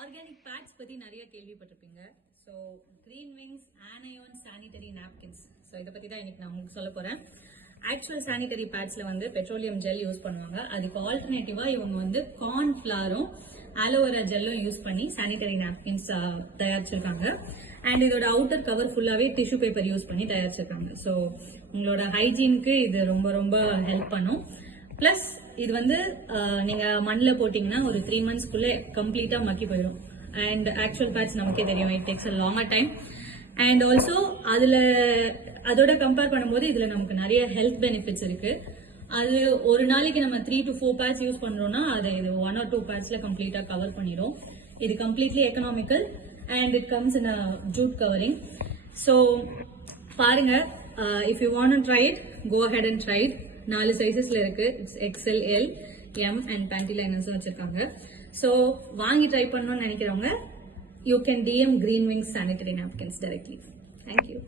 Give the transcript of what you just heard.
Organic bats பத்தி நிறைய கேள்விப்பட்டிருப்பீங்க. So Green Wings anion sanitary napkins. So இதை பத்தி தான் இன்னைக்கு நான் உங்களுக்கு சொல்ல போறேன். ஆக்சுவல் சானிட்டரி பேட்ஸ்ல வந்து பெட்ரோலியம் ஜெல் யூஸ் பண்ணுவாங்க. அதுக்கு ஆல்டர்னேட்டிவா இவங்க வந்து கார்ன் ஃபிளாரும் ஆலோவேரா ஜெல்லும் யூஸ் பண்ணி சானிட்டரி நாப்கின்ஸ் தயாரிச்சிருக்காங்க. அண்ட் இதோட அவுட்டர் கவர் ஃபுல்லாவே டிஷ்யூ பேப்பர் யூஸ் பண்ணி தயாரிச்சிருக்காங்க. ஸோ உங்களோட ஹைஜீனுக்கு இது ரொம்ப ரொம்ப ஹெல்ப் பண்ணும். பிளஸ் இது வந்து நீங்க மண்ணில் போட்டீங்கன்னா ஒரு 3 monthsக்குள்ள கம்ப்ளீட்டா மக்கி போயிடும். அண்ட் ஆக்சுவல் பேட்ஸ் நமக்கே தெரியும், it takes a longer time. And also அதோட கம்பேர் பண்ணும்போது இதுல நமக்கு நிறைய ஹெல்த் பெனிஃபிட்ஸ் இருக்கு. அது ஒரு நாளைக்கு நம்ம 3 to 4 பேட்ஸ் யூஸ் பண்றோம்னா அதை இது 1 or 2 பேட்ஸ்ல கம்ப்ளீட்டா கவர் பண்ணிடும். இது completely economical and it comes in a jute covering. So பாருங்க, if you want to try it, go ahead and try it. 4 சைசஸ்ல இருக்கு. It's XL, L, M and panty லைனர்ஸும் வச்சிருக்காங்க. ஸோ வாங்கி ட்ரை பண்ணணும்னு நினைக்கிறவங்க you can DM Green Wings Sanitary Napkins directly. Thank you.